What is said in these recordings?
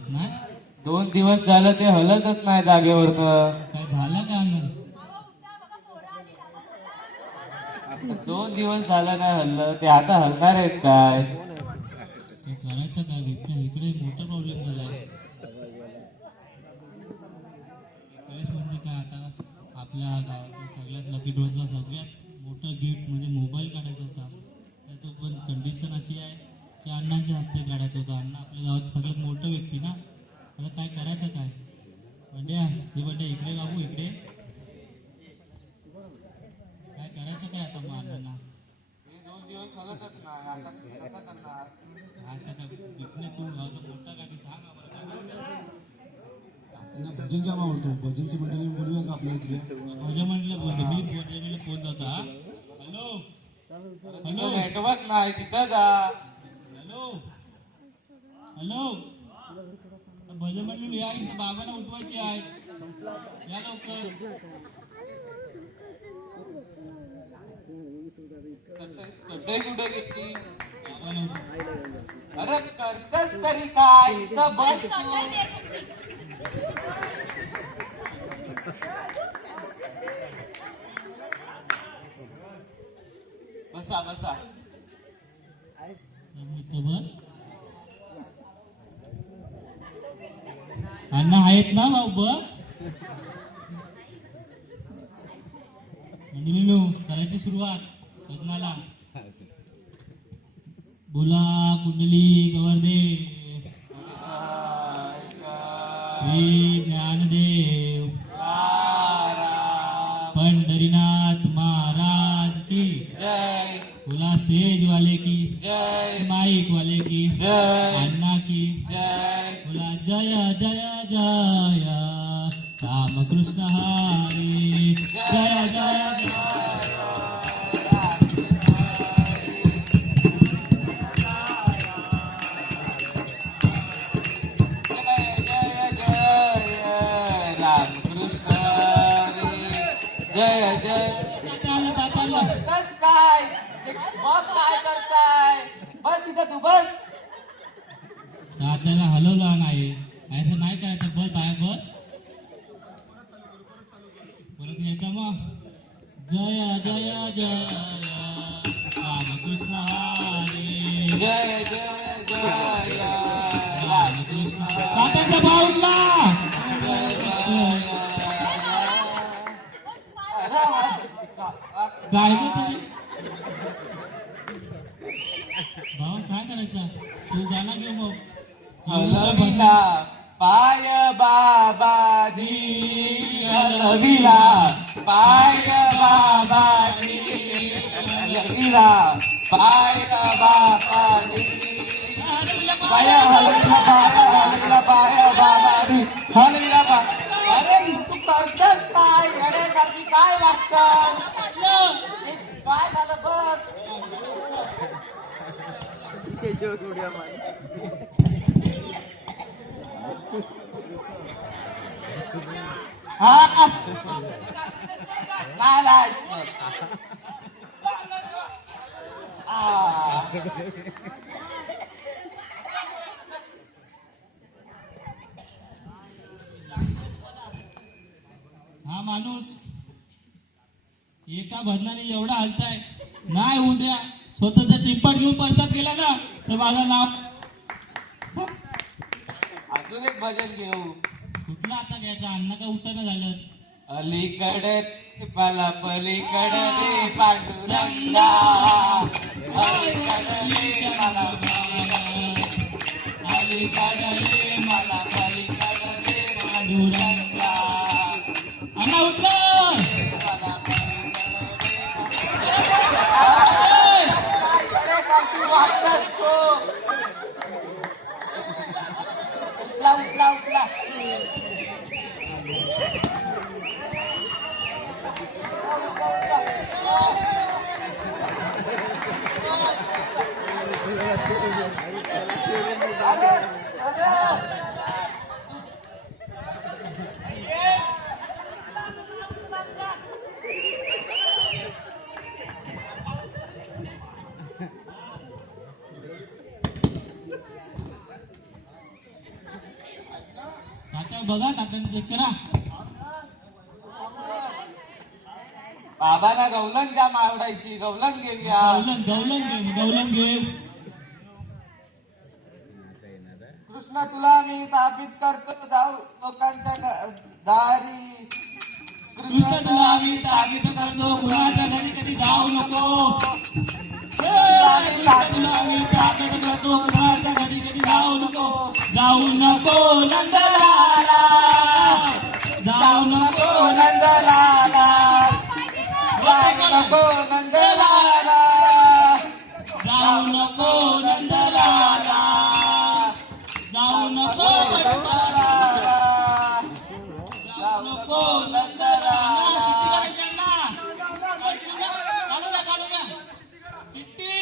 हलत नाही. 2 दिवस झालं ते हलतच नाही जागेवरनं. काय झालं का अण्णा? 2 दिवस झालं नाही हल्लं ते आता हलणार आहेत काय? ते करायचं काय बिबट्या? इकडे मोठा प्रॉब्लेम झालाय. शेतकरीच म्हणजे काय आता आपल्या गावाचा सगळ्यात लकी ड्रॉचा सगळ्यात मोठं गिफ्ट म्हणजे मोबाईल काढायचा होता. त्याचं पण कंडिशन अशी आहे की अण्णांच्या हस्ते काढायचं होतं. अण्णा आपल्या गावात सगळ्यात मोठं व्यक्ती ना. आता काय करायचं काय? बंड्या हे बंड्या इकडे बाबू इकडे. काय करायचं काय आता मग अण्णांना? 2 दिवस हलतच नाही आता कसं करणार? काय आता बिबट्या तू गावाचा मोठा काय ते सांग आम्हाला. त्यांना भजन जाम आवडतो. भजनची मंडळी बोलूया का आपल्या इथल्या? भजन म्हणलं बोलतो मी. भजन म्हणलं फोन लावता. हॅलो हॅलो नेटवर्क नाही तिथं जा. हॅलो हॅलो भजन मंडळी या इथं बाबांना उठवायची आहेत. या लवकर. सध्या कुठे घेतली? बाबांना उठव. अरे करतस तरी काय? इथं बस तू. बसा बसा. इथं बस. अण्णा आहेत ना भाऊ बघ. मंडळीनो करायची सुरुवात भजनाला. बोला कुंडली गवर्दे श्री ज्ञानदेव पंढरीनाथ महाराज की जय बोला. स्टेज वाले की जय माइक वाले की जय अन्ना की जय. बोला. जय जय जय रामकृष्ण हरी. जय जय जय. जय जय. चाललं चाललं. बस काय बघ काय करताय? बस इथं तू बस. तात्याला हलवला नाही. असं नाही करायचं. बस बाय बस. परत यायचा मग. जय जय जय रामकृष्ण हरी. जय जय जय रामकृष्ण. तात्याचा भाव उठला. काय ग तरी भावा काय करायचं? तू गाणं घेऊ मग. हलविला पाय बाबानी हलविला पाय बाबानी हलविला पाय बाबानी पाय हलविला पाय बाबानी हलविला पाय. अरे तू करतस काय? येण्यासाठी काय वागतं? काय झालं बघ. हा नाही नाही. हा माणूस एका भजनाने एवढा हलताय. नाही उद्या स्वतःचा चिंपट घेऊन परसात गेला ना तर माझं नाव. अजून एक भजन घेऊ. कुठला आता घ्यायचा? अण्णा काय उठणं झालं. अलीकडे मला पलीकडे रे पांडुरंगा. अलीकडे मला अलीकडे मला पलीकडे पांडुरंगा. अण्णा उठलं. उचला उचला उचला. काय बघा खात्याने चेक करा. बाबाला गवलन जाम आवडायची, गवलन घेऊया. गवलन घे. कृष्ण तुला मी ताबीत करतो, जाऊ लोकांच्या दारी. कृष्ण तुला आम्ही ताबीत करतो, कुणाच्या घरी कधी जाऊ नको. कृष्ण तुला आम्ही ताबीत करतो, कुणाच्या घरी कधी जाऊ नको. जाऊ नको नंदलाला, जाऊ नको नंदलाला, जाऊ नको नंदलाला, जाऊ नको नंदलाला, जाऊ नको नंदलाला, जाऊ नको नंदलाला. चिठ्ठी काढायची अण्णा, काढू द्या चिठ्ठी.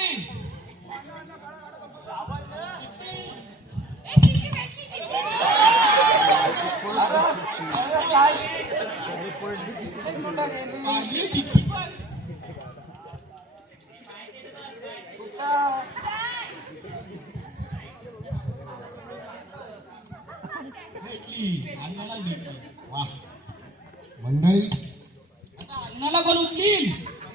अरे काय कुठं गेली? काढली चिठ्ठी पण कुठं? भेटली, अण्णाला भेटली. वा मंडळी आता अण्णाला पण उचलील.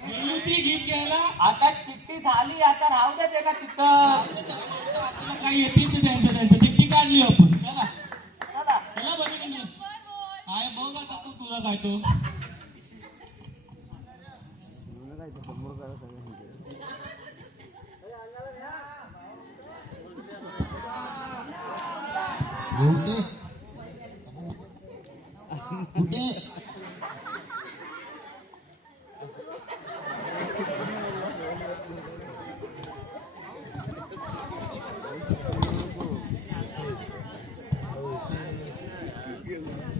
गेली होती गिफ्ट घ्यायला. आता चिठ्ठी झाली, आता राहू दे ना तिथं. आपल्याला काही येतील ते त्यांचं चिठ्ठी काढली आपण. चला चला बघितली मी. काय बघ आता तुझा काय तो. एवढे कुठे